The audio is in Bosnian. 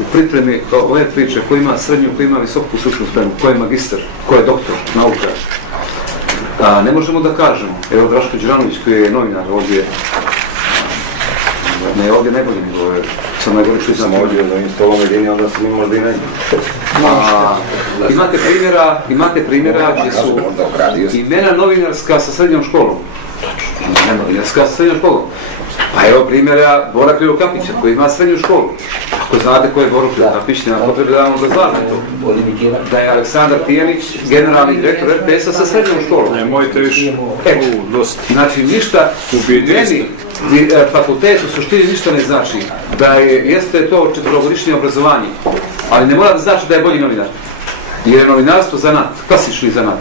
u pripremi ove priče, ko ima srednju, ko ima visoku stručnu spremu, ko je magistar, ko je doktor nauka. Ne možemo da kažemo, evo Draško Đuranović koji je novinar ovdje, ne ovdje najbolji nego je, sam najbolji što sam ovdje za ovim stolom jedini, onda sam im možda i najbolji. Imate primjera gdje su imena novinarska sa srednjom školom. Ne novinarska sa srednjom školom. Pa evo primjera Bora Krivokapića koji ima srednju školu. Ako znate ko je Bora Krivokapić, nema potrebe da vam obrazlažem to. Da je Aleksandar Tijanić, generalni direktor RTS-a sa srednjom školom. Nemojte više. Znači ništa, meni fakultet u suštini ništa ne znači. Da jeste to 4-godišnje obrazovanje, ali ne mora da znači da je bolji novinar. Jer je novinarstvo zanat, klasični zanat.